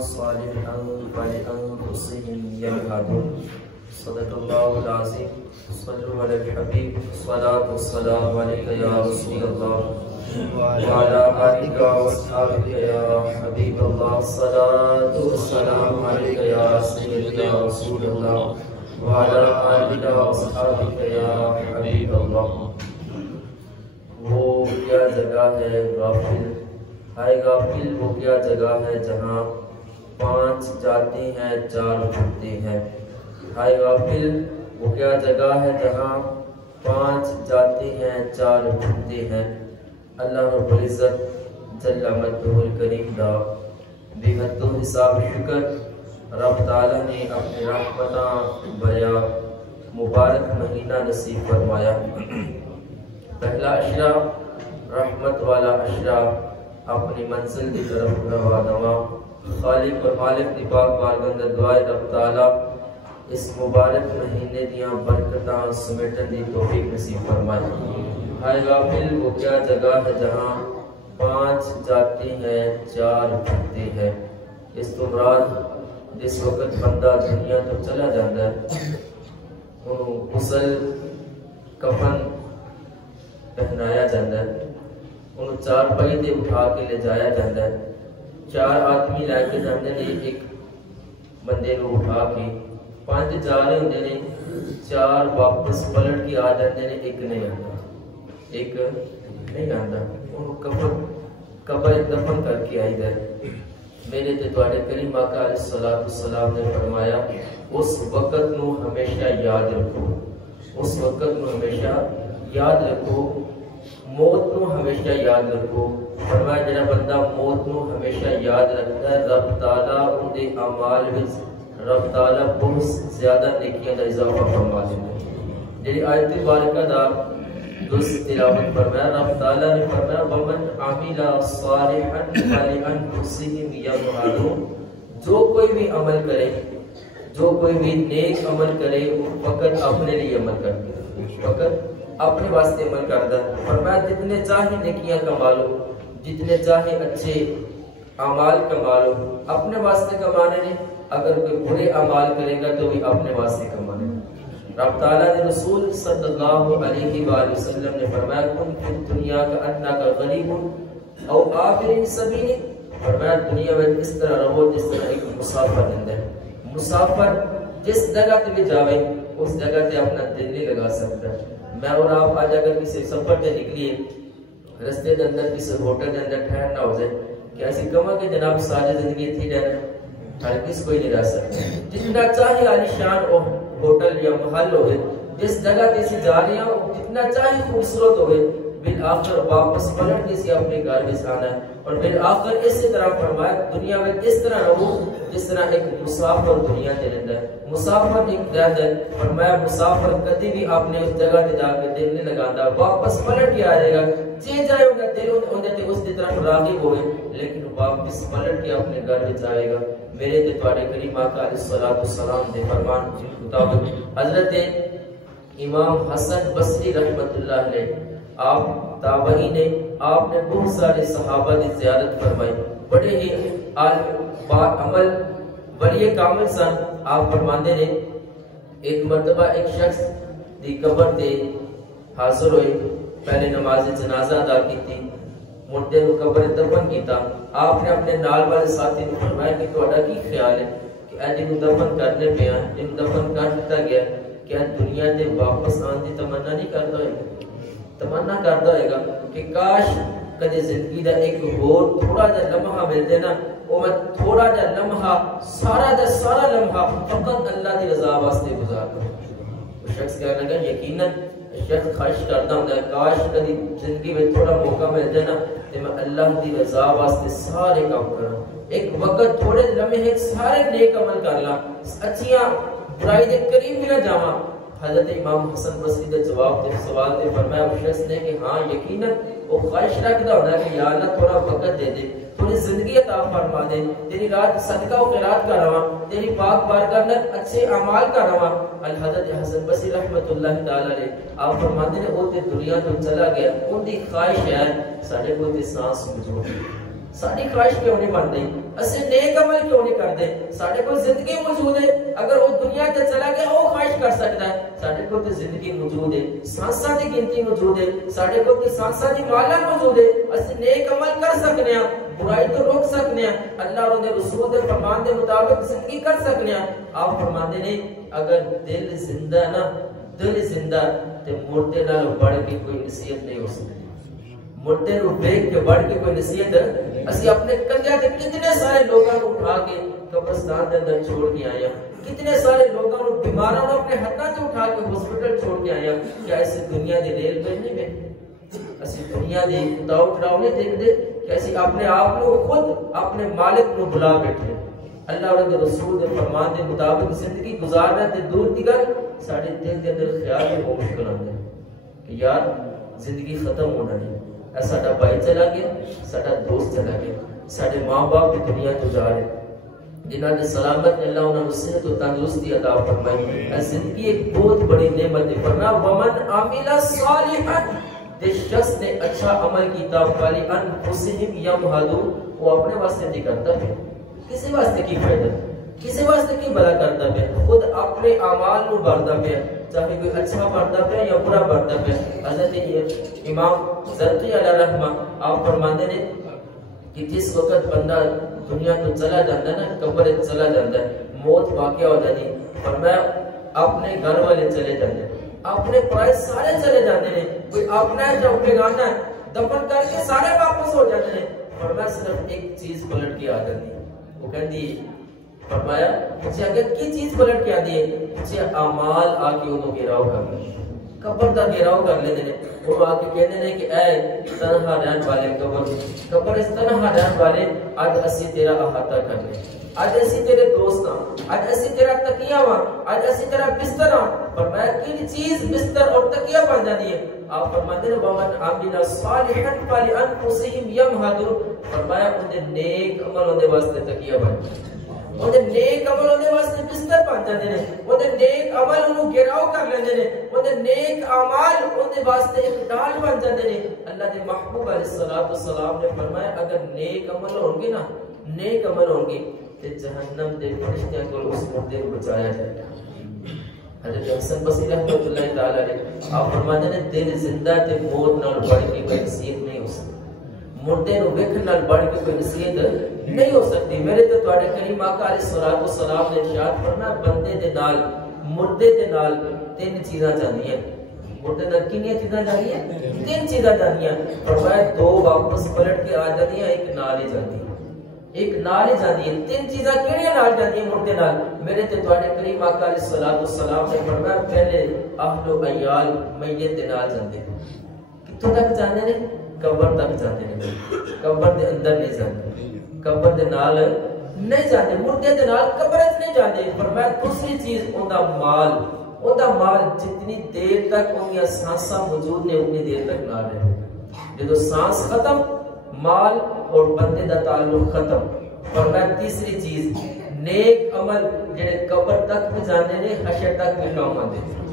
صالحا ولأنفسهم يمهدون صدق الله العظيم صلوا على الحبيب الصلاة والسلام عليك يا رسول الله وعلى آلك وأصحابك يا حبيب الله الصلاة والسلام عليك يا سيدي يا رسول الله وعلى آلك وأصحابك يا حبيب الله. وہ کیا جگہ ہے غافل، ہائے غافل وہ کیا جگہ ہے جہاں 5 جاتی ہیں 4 چھوٹتی ہیں. ہائے غافل وہ کیا جگہ ہے جہاں 5 جاتی ہیں 4 چھوٹتی ہیں. اللہ رب العزت جل مجدہ الکریم دا بے حد و حساب شکر رب تعالیٰ نے اپنے رحمتاں بریا مبارک مہینہ نصیب فرمایا. پہلا عشرہ رحمت والا عشرہ اپنی منزل کی طرف روانہ. خالق و مالک دی پاک بارگاہ دعائے رب تعالیٰ اس مبارک مہینے دیاں برکتاں سمیٹن دی توفیق نصیب فرمائے. ہائے غافل وہ کیا جگہ ہے جہاں 5 جاتی ہیں 4 چھوٹتی ہیں. اس تو مراد جس وقت بندہ دنیا تو چلا جاتا ہے انہوں غسل کفن پہنایا جاتا ہے، انہوں 4 پائی دے اٹھا کے لے جایا جاتا ہے. 4 آدمی لے کے جاندے نے ایک بندے کو اٹھا کے، 5 جا رہے ہوندے نے، 4 واپس پلٹ کے آ جاندے نے، ایک نہیں آتا. انہوں قبر دفن کر کے آئی گئے. میرے تے تواڈے کریم آقا علیہ السلام نے فرمایا اس وقت نو ہمیشہ یاد رکھو، اس وقت نو ہمیشہ یاد رکھو، موت نو ہمیشہ یاد رکھو. فرمایا جڑا بندہ موت نو ہمیشہ یاد رکھتا ہے رب تعالیٰ ان دے اعمال وچ رب تعالیٰ بہت زیادہ نیکیاں دا اضافہ فرما دیندا ہے. جڑی آیت مبارکہ دا درست تلاوت فرمایا رب تعالیٰ نے فرمایا وَمَنْ عَمِلَ صَالِحًا فَلِأَنفُسِهِمْ يَمْهَدُونَ. جو کوئی بھی عمل کرے، جو کوئی بھی نیک عمل کرے وہ فقط اپنے لیے عمل کرتا ہے، فقط اپنے واسطے عمل کرتا ہے. فرمایا جتنے چاہے نیکیاں کما لو، جتنے چاہے اچھے اعمال کما لو، اپنے واسطے کمانے نے. اگر کوئی برے اعمال کرے گا تو بھی اپنے واسطے کمانے. رب تعالیٰ نے رسول صلی اللہ علیہ وآلہ وسلم نے فرمایا کن فی الدنیا کأنک غریب او عابر سبیل. فرمایا دنیا میں اس طرح رہو جس طرح ایک مسافر رہتا ہے. مسافر جس جگہ تے بھی جاوے اس جگہ تے اپنا دل نہیں لگا سکتا. میں اور آپ آج اگر کسی سفر تے نکلیے، رستے دے اندر کسی ہوٹل دے اندر ٹھہرنا ہو جائے کہ ایسی کما کہ جناب ساری زندگی تھی رہنا، ہر کس کوئی نہیں رہ سکتا. جتنا چاہے عالیشان ہوٹل یا محل ہوئے، جس جگہ تے سے جا رہے ہیں جتنا چاہے خوبصورت ہوئے، بالآخر واپس پلٹ کے سے اپنے گھر میں آنا ہے. اور بالآخر اسی طرح فرمایا دنیا میں اس طرح رہو جس طرح ایک مسافر دنیا تے رہتا ہے. مسافر ایک رہتا ہے. فرمایا مسافر کبھی بھی اپنے اس جگہ تے جا کے دل نہیں لگاتا، واپس پلٹ کے آ جائے گا. جے جائے ان کا دل ہوندے تے اس کی طرف راغب ہوئے لیکن واپس پلٹ کے اپنے گھر میں جائے گا. میرے تے تواڈے کریم آقا علیہ السلام دے فرمان کے مطابق حضرت امام حسن بصری رحمت اللہ علیہ آپ تابعین نے، آپ نے بہت سارے صحابہ کی زیارت فرمائی، بڑے ہی عمل ولی کامل سن. آپ فرماندے نے ایک مرتبہ ایک شخص دی قبر تے حاضر ہوئے، پہلے نماز جنازہ ادا کی تھی، مردے کو قبر دفن کیتا. آپ نے اپنے نال والے ساتھی کو فرمایا کہ تہاڈا کی خیال ہے کہ اے جنوں دفن کرنے پیا، جنوں دفن کر دتا گیا، کیا دنیا دے واپس آن دی تمنا نہیں کرتا ہوئے گا؟ تمنا کرتا ہوئے گا کہ کاش کدے زندگی دا ایک اور تھوڑا جا لمحہ مل دے نا، وہ میں تھوڑا جا لمحہ سارا لمحہ فقط اللہ دی رضا واسطے گزار دوں. وہ شخص کہنے لگا یقیناً شخص خواہش کرتا ہوں کاش کدی زندگی میں تھوڑا موقع مل جائے نا تو میں اللہ دی رضا واسطے سارے کام کروں، ایک وقت تھوڑے لمحے سارے نیک عمل کر لاں، اچھیاں برائی دے قریب بھی نہ جاواں. حضرت امام حسن بصری دے جواب دے سوال دے فرمایا اس شخص نے کہ ہاں یقیناً وہ خواہش رکھتا ہونا کہ یا اللہ تھوڑا وقت دے دے، تھوڑی زندگی عطا فرما دے، تیری رات صدقہ و خیرات کا رواں، تیری پاک بارگاہ میں اچھے اعمال کا رواں. حضرت حسن بصری رحمت اللہ تعالی علیہ آپ فرماتے ہیں وہ تے دنیا تو چلا گیا، ان دی خواہش ہے ساڈے کو تے سانس موجود، ساری خواہش کیوں نہیں بنتی؟ اسے نیک عمل کیوں نہیں کرتے؟ ساڑھے کو زندگی موجود ہے، اگر وہ دنیا تے چلا گیا وہ خواہش کر سکتا ہے. ساڑھے کو تے زندگی موجود ہے، سانساں دی گنتی موجود ہے، ساڑھے کو تے سانساں دی مالا موجود ہے. اسے نیک عمل کر سکنے ہیں، برائی تو روک سکنے ہیں، اللہ اور دے رسول دے فرمان دے مطابق زندگی کر سکنے ہیں. آپ فرماندے نے اگر دل زندہ نا، دل زندہ تے مردے نال بڑھ کے کوئی نصیحت نہیں ہو سکتی. مردے نو دیکھ کے بڑھ کے کوئی نصیحت اسی اپنے کندھے تے کتنے سارے لوگاں کو اٹھا کے قبرستان دے اندر چھوڑ کے آیا. کتنے سارے لوگوں کو بیماراں کو اپنے ہاتھاں تے اٹھا کے ہاسپٹل چھوڑ کے آیا. کیا اس دنیا دی ریل پہ نہیں میں اسی دنیا دی اتاؤ چڑھاؤ نہیں دیکھتے کہ اسی اپنے آپ کو خود اپنے مالک نو بلا بیٹھے. اللہ اور دے رسول دے فرمان دے مطابق زندگی گزارنا تے دور دی گل ساڈے دل دے اندر خیال میں بہت مشکل آندا ہے کہ یار زندگی ختم ہونا نہیں. ساڈا بھائی چلا گیا، ساڈا دوست چلا گیا، ساڈے ماں باپ بھی دنیا تو جا رہے جنہاں نے سلامت اللہ انہاں نوں صحت و تندرستی عطا فرمائی. زندگی ایک بہت بڑی نعمت ہے. فرمایا ومن عمل صالحا، جس شخص نے اچھا عمل کیتا فلی انفسہم یمہدون، وہ اپنے واسطے نہیں کرتا ہے، کسی واسطے کی فائدہ، کسی واسطے کی بھلا کرتا ہے، خود اپنے اعمال نو بھردا پیا، چاہے کوئی اچھا بھردا پیا یا برا بھردا پیا. حضرت امام زرقی علیہ رحمہ آپ فرماندے نے کہ جس وقت بندہ دنیا تو چلا جاتا ہے نا، قبر چلا جاتا ہے، موت واقع ہو جاتی، فرمایا اپنے گھر والے چلے جاتے ہیں، اپنے پرائے سارے چلے جاتے ہیں، کوئی اپنا ہے جو بیگانہ ہے، دفن کر کے سارے واپس ہو جاتے ہیں. فرمایا صرف ایک چیز پلٹ کے آ جاتی ہے، وہ کہتی فرمایا مجھے اگر کی چیز پلٹ کے آتی ہے، مجھے اعمال آ کے انہوں گھیراؤ کر لیں، قبر دا گھیراؤ کر لیتے ہیں. وہ آ کے کہتے ہیں کہ اے تنہا رہن والے قبر اس تنہا رہن والے آج اسی تیرا احاطہ کر لیں، آج اسی تیرے دوست ہاں، آج اسی تیرا تکیہ ہاں، آج اسی تیرا بستر ہاں. فرمایا کن چیز بستر اور تکیہ بن جاتی ہے؟ آپ فرماتے ہیں ومن عمل صالحا فلانفسہم یمہدون. فرمایا انہیں نیک عمل ہونے واسطے تکیہ بن جاتی ہے، وہ نیک عمل ہونے واسطے بستر بن جاتے ہیں، وہ نیک عمل انہوں گھیراؤ کر لیندے نے، وہ نیک اعمال ہونے واسطے ایک ڈال بن جاتے ہیں. اللہ دے محبوب علیہ الصلوۃ والسلام نے فرمایا اگر نیک عمل ہوں گے نا، نیک عمل ہوں گے تے جہنم دے فرشتیاں کو اس مردے کو بچایا جائے گا. حضرت حسن بصری رحمۃ اللہ تعالی علیہ آپ فرماتے ہیں دل زندہ تے موت نال بڑھ کے کوئی نصیحت نہیں ہو سکتی، مردے نو ویکھن نال بڑھ کے کوئی نصیحت نہیں ہو سکتی. میرے تے تواڈے کریم آقا علیہ الصلوۃ والسلام نے ارشاد فرمایا بندے دے نال مردے دے نال تین چیزاں جاندیاں. مردے نال کنیاں چیزاں جاندیاں؟ تین چیزاں جاندیاں. فرمایا دو واپس پلٹ کے آ جاندیاں، ایک نال ہی جاندی، ایک نال ہی جاندی ہے. تین چیزاں کیڑیاں نال جاندیاں مردے نال؟ میرے تے تواڈے کریم آقا علیہ الصلوۃ والسلام نے فرمایا پہلے اہل و عیال میت دے نال جاندے. کتھوں تک جاندے نے؟ قبر تک جاندے نے، قبر دے اندر نہیں جاندے، قبر دے نال نہیں جاندے، مردے دے نال قبر وچ نہیں جاندے. فرمایا دوسری چیز اوندا مال، اوندا مال جتنی دیر تک اونیاں سانساں موجود نے اتنی دیر تک نال رہے. جدوں سانس ختم مال اور بندے دا تعلق ختم. فرمایا تیسری چیز نیک عمل جڑے قبر تک بھی جاندے نے حشر تک بھی کام آندے نے،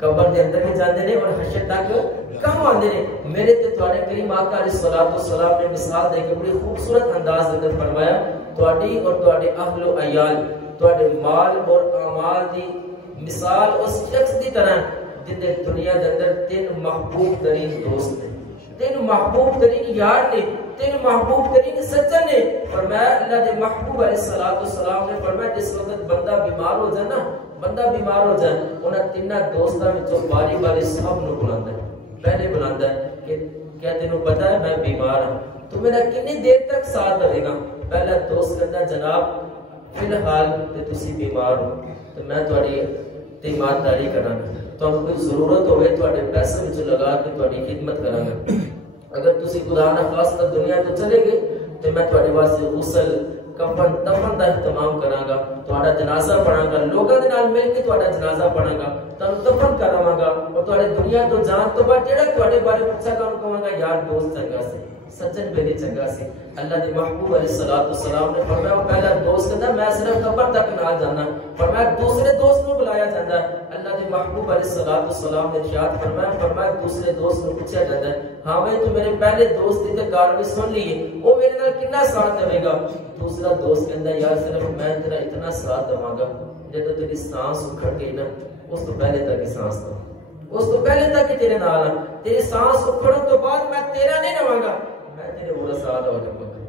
قبر دے اندر بھی جاندے نے اور حشر تک کم آندے نے. میرے تے تواڈے کریم آقا علیہ الصلوۃ والسلام نے مثال دے کے بڑی خوبصورت انداز دے فرمایا تواڈی اور تواڈے اہل و عیال تواڈے مال اور اعمال دی مثال اس شخص دی طرح جن دے دنیا دے اندر تین محبوب ترین دوست نے، تین محبوب ترین یار نے، تین محبوب ترین سجن نے. فرمایا اللہ دے محبوب علیہ الصلوۃ والسلام نے فرمایا جس وقت بندہ بیمار ہو جائے نا، بندہ بیمار ہو جائے انہاں تیناں دوستاں وچوں باری باری سب نو بلاندا ہے. پہلے بلاندا ہے کہ کیا تینوں پتہ ہے میں بیمار ہوں، تو میرا کتنی دیر تک ساتھ رہے گا؟ پہلا دوست کہتا جناب فی الحال تے تسی بیمار ہو تو میں تواڈی ایمانداری کراں گا، تانوں کوئی ضرورت ہوے تواڈے پیسے وچ لگا کے تواڈی خدمت کراں گا. اگر تسی خدا نہ خواستہ دنیا تو چلے گئے تو میں تواڈے واسطے غسل کفن دفن دا اہتمام کراں گا، تواڈا جنازہ پڑھاں گا، لوکاں دے نال مل کے تواڈا جنازہ پڑھاں گا، تانوں دفن کراواں گا اور تواڈے دنیا تو جان تو بعد جڑا تواڈے بارے پوچھا کہاں کہاں گا یار دوست چنگا سی، سچن بڑی چنگا سی. اللہ دے محبوب علیہ الصلوۃ والسلام نے فرمایا وہ پہلا دوست کہندا میں صرف قبر تک نہ جانا, فرمایا دوسرے دوست کو بلایا جاندا ہے. اللہ دے محبوب علیہ الصلوۃ والسلام نے ارشاد فرمایا دوسرے دوست کو پوچھا جاندا ہے ہاں بھائی تو میرے پہلے دوست دی تے کہانی سن لیے وہ میرے نال کتنا ساتھ دے گا. دوسرا دوست کہندا یار صرف میں تیرا اتنا ساتھ دواں گا جدوں تیری سانس اکھڑ گئی نا اس تو پہلے تک سانس دو, اس تو پہلے تک کہ تیرے نال تیری سانس اکھڑن تو بعد میں تیرا نہیں رہاں گا, میں تیرے ورثہ دا ہو جاواں گا,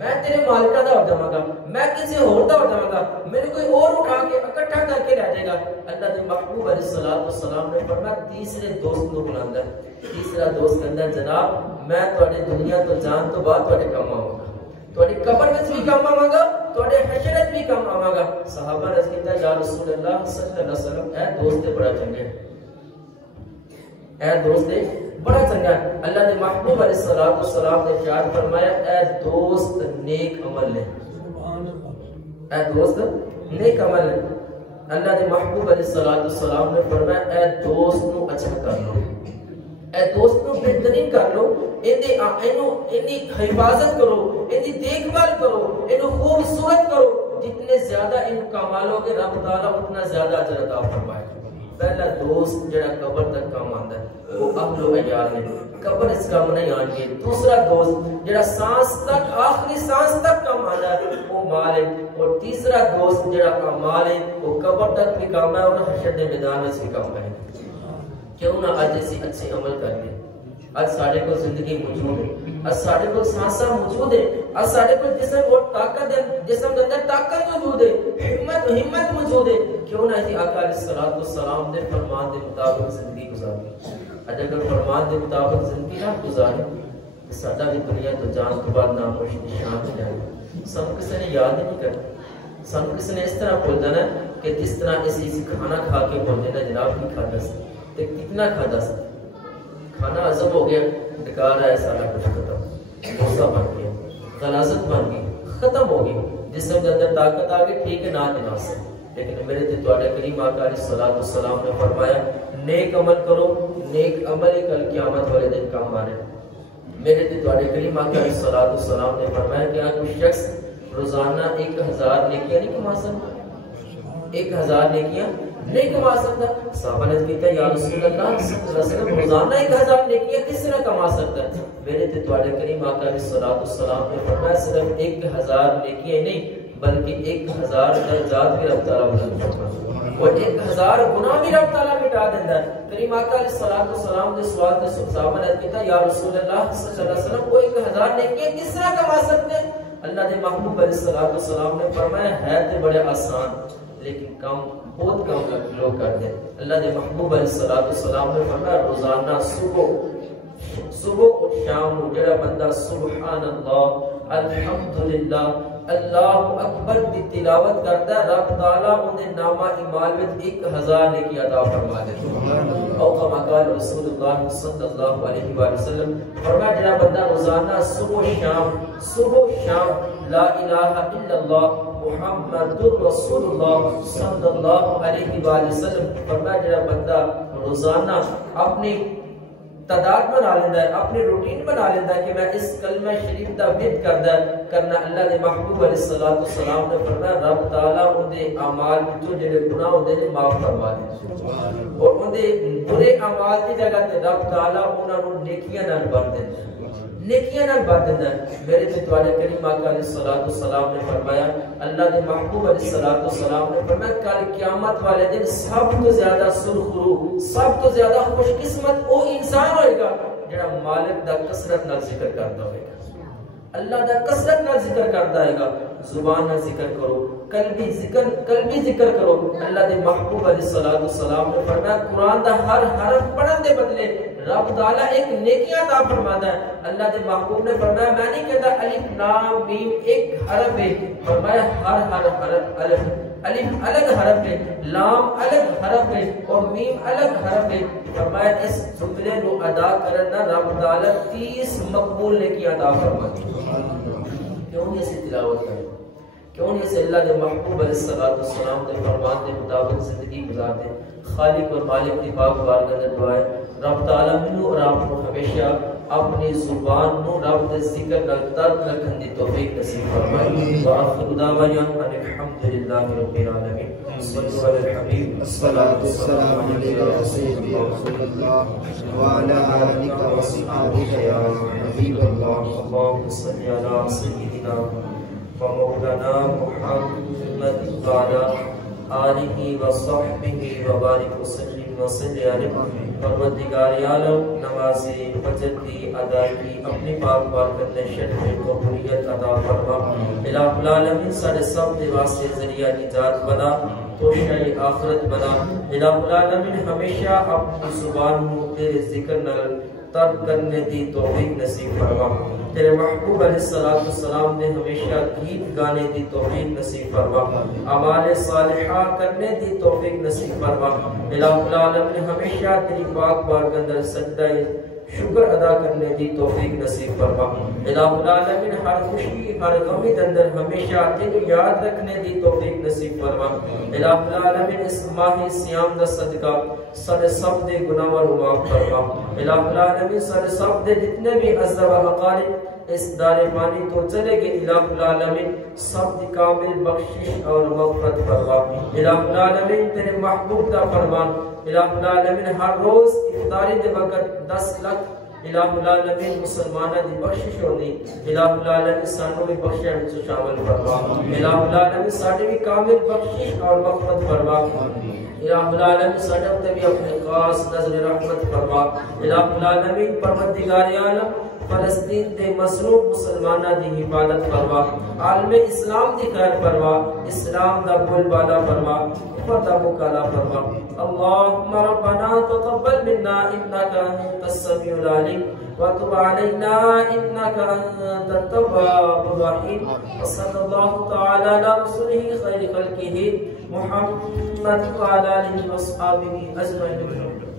میں تیرے مالکہ دا ہو جاواں گا, میں کسی اور دا ہو جاواں گا, میرے کوئی اور اٹھا کے اکٹھا کر کے لے جائے گا. اللہ دے محبوب علیہ الصلوۃ والسلام نے فرمایا تیسرے دوست کو بلاندا ہے. تیسرا دوست کہندا جناب میں تواڈی دنیا تو جان تو بعد تواڈے کم آواں گا, تواڈی قبر وچ بھی کم آواں گا, تواڈے حشر وچ بھی کم آواں گا. صحابہ نے کہا یا رسول اللہ صلی اللہ علیہ وسلم اے دوست بڑا چنگا ہے, اے دوست بڑا چنگا ہے. اللہ دے محبوب علیہ الصلوۃ والسلام نے ارشاد فرمایا اے دوست نیک عمل ہے, اے دوست نیک عمل ہے. اللہ دے محبوب علیہ الصلوۃ والسلام نے فرمایا اے دوست نو اچھا کر لو, اے دوست نو بہترین کر لو, ایندی حفاظت کرو, ایندی دیکھ بھال کرو, اینو خوبصورت کرو. جتنے زیادہ ان کمالو گے رب تعالیٰ اتنا زیادہ اجر عطا فرمائے. پہلا دوست جڑا قبر تک کام آندا ہے وہ اہل و عیال نے, قبر اس کام نہیں آن گے. دوسرا دوست جڑا سانس تک آخری سانس تک کام آندا ہے وہ مال ہے. اور تیسرا دوست جڑا مال ہے وہ قبر تک بھی کام ہے اور حشر دے میدان وچ بھی کام ہے. کیوں نہ اج اسی اچھے عمل کر لیں. اج ساڈے کو زندگی موجود ہے, اج ساڈے کو سانساں موجود ہے, اج ساڈے کو جسم اور طاقت ہے, جسم کے اندر طاقت موجود ہے, ہمت موجود ہے. کیوں نہ اسی آقا علیہ الصلوۃ والسلام دے فرمان دے مطابق زندگی گزاریں. اج اگر فرمان دے مطابق زندگی نہ گزاریں تو ساڈا بھی دنیا تو جان تو بعد نام و نشان ہو جائے گا. سب کسی نے یاد نہیں کرنا, سب کسی نے اس طرح بول جانا کہ جس طرح اسی کھانا کھا کے بول دینا جناب نہیں کھاتا سی تے کتنا کھاتا سی, کھانا عذب ہو گیا, ڈکار ہے سارا کچھ ختم, غصہ بن گیا, غلاظت بن گئی, ختم ہو گئی, جسم کے اندر طاقت آ گئی, ٹھیک ہے نہ جنا سے. لیکن میرے تے تواڈے کریم آقا علیہ الصلوۃ والسلام نے فرمایا نیک عمل کرو, نیک عمل کل قیامت والے دن کام آنے. میرے تے تواڈے کریم آقا علیہ الصلوۃ والسلام نے فرمایا کہ کوئی شخص روزانہ 1000 نیکیاں نہیں کما سکتا, 1000 نیکیاں نہیں کما سکتا. صحابہ نے کہا یا رسول اللہ صلی اللہ علیہ وسلم روزانہ 1000 نیکیاں کس طرح کما سکتا ہے؟ میرے تے تواڈے کریم آقا علیہ الصلوۃ والسلام نے فرمایا صرف 1000 نیکیاں نہیں بلکہ 1000 درجات بھی رب تعالیٰ بلند فرماتا ہے اور 1000 گناہ بھی رب تعالیٰ مٹا دیتا ہے. کریم آقا علیہ الصلوۃ والسلام نے سوال کے صحابہ نے کہا یا رسول اللہ صلی اللہ علیہ وسلم وہ 1000 نیکیاں کس طرح کما سکتے ہیں؟ اللہ دے محبوب علیہ الصلوۃ والسلام نے فرمایا ہے تے بڑے آسان لیکن کم بہت کم لوگ کرتے ہیں. اللہ دے محبوب علیہ الصلوۃ والسلام نے فرمایا روزانہ صبح اور شام کو جڑا بندہ سبحان اللہ الحمدللہ اللہ اکبر دی تلاوت کرتا ہے رب تعالیٰ انہیں نامہ اعمال میں 1000 نیکی عطا فرما دیتا ہے. او کما قال رسول اللہ صلی اللہ علیہ وآلہ وسلم فرمایا جڑا بندہ روزانہ صبح شام لا الہ الا اللہ محمد رسول اللہ صلی اللہ علیہ وآلہ وسلم فرمایا جڑا بندہ روزانہ اپنی تعداد بنا لیندہ ہے, اپنی روٹین بنا لیندہ ہے کہ میں اس کلمہ شریف دا ورد کرنا. اللہ دے محبوب علیہ الصلوۃ والسلام نے فرمایا رب تعالیٰ ان دے اعمال جو جڑے گناہ ہوندے نے معاف فرما دے اور ان دے برے اعمال دی جگہ تے رب تعالیٰ انہاں نوں نیکیاں نال بھر دیندا ہے, نیکیاں نال بھر دیندا ہے. میرے تے تواڈے کریم آقا علیہ الصلوۃ والسلام نے فرمایا اللہ دے محبوب علیہ الصلوۃ والسلام نے فرمایا کل قیامت والے دن سب تو زیادہ سرخرو سب تو زیادہ خوش قسمت وہ انسان ہوئے گا جڑا مالک دا کثرت نال ذکر کرتا ہوئے گا, اللہ دا کثرت نال ذکر کرتا ہے گا. زبان نال ذکر کرو, قلبی ذکر کرو. اللہ دے محبوب علیہ الصلوۃ والسلام نے فرمایا قرآن دا ہر حرف پڑھن دے بدلے رب تعالیٰ ایک نیکی عطا فرماتا ہے. اللہ دے محبوب نے فرمایا میں نہیں کہتا الف لام میم ایک حرف ہے, فرمایا ہر حرف الف الگ حرف ہے, لام الگ حرف ہے اور میم الگ حرف ہے. فرمایا اس جملے کو ادا کرنا رب تعالیٰ 30 مقبول نیکی عطا فرماتی ہے. کیوں نہیں اسے تلاوت کریں, کیوں نہیں اسے اللہ دے محبوب علیہ الصلوۃ والسلام دے فرمان دے مطابق زندگی گزار دیں. خالق اور مالک دی پاک بارگاہ میں دعا ہے رب تعالیٰ منو اور آپ کو ہمیشہ اپنی زبان نو رب دے ذکر نال تر رکھن دی توفیق نصیب فرمائے وآخر دعوانا ان الحمدللہ رب العالمین صلو علی الحبیب الصلاة والسلام علیکہ سیدی رسول اللہ وعلی آلکہ وصحابہ یا حبیب اللہ اللہم صلی علی سیدنا ومولانا محمد وعلی آلہ وصحبہ وبارک وسلم وصلی علیہ پروردگار عالم نماز فجر کی ادائیگی اپنی پاک بارکت شرف قبولیت عطا فرما الہ العالمین سارے سب دے واسطے ذریعہ نجات بنا توشہ آخرت بنا الہ العالمین ہمیشہ اپنی زبان کو تیرے ذکر نال ترک کرنے دی توفیق نصیب فرما تیرے محبوب علیہ السلام نے ہمیشہ گیت گانے دی توفیق نصیب فرما اعمال صالحہ کرنے دی توفیق نصیب فرما الہ العالمین ہمیشہ تیری پاک بارگاہ اندر سجدہ شکر ادا کرنے دی توفیق نصیب فرما الہ العالمین ہر خوشی ہر غمی اندر ہمیشہ تیری یاد رکھنے دی توفیق نصیب فرما الہ العالمین اس ماہ سیام دا صدقہ سارے سب دے گناہوں کو معاف فرما الہ العالمین سارے سب دے جتنے بھی عزب و اقارب اس دار پانی تو چلے گئے الہ العالمین سب دی کامل بخشش اور مغفرت فرما الہ العالمین تیرے محبوب دا فرمان الہ العالمین ہر روز افطاری دے وقت 10 لاکھ الہ العالمین مسلمانہ دی بخشش ہونی الہ العالمین سانوں بھی بخشش میں شامل فرما الہ العالمین ساڑھے بھی کامل بخشش اور مغفرت فرما الہ العالمین ساڑھے بھی اپنے خاص نظر رحمت فرما الہ العالمین پروردگار عالم فلسطین دے مظلوم مسلمانہ دی حفاظت فرما عالم اسلام دی خیر فرما اسلام دا بول بالا فرما فردا مکالا فرما اللہم ربنا تقبل منا انکا انت السمیع العلیم وتب علینا انکا انت التواب الرحیم وصلی اللہ تعالی علی رسولہ خیر خلقہ محمد وعلی آلہ وصحبہ اجمعین.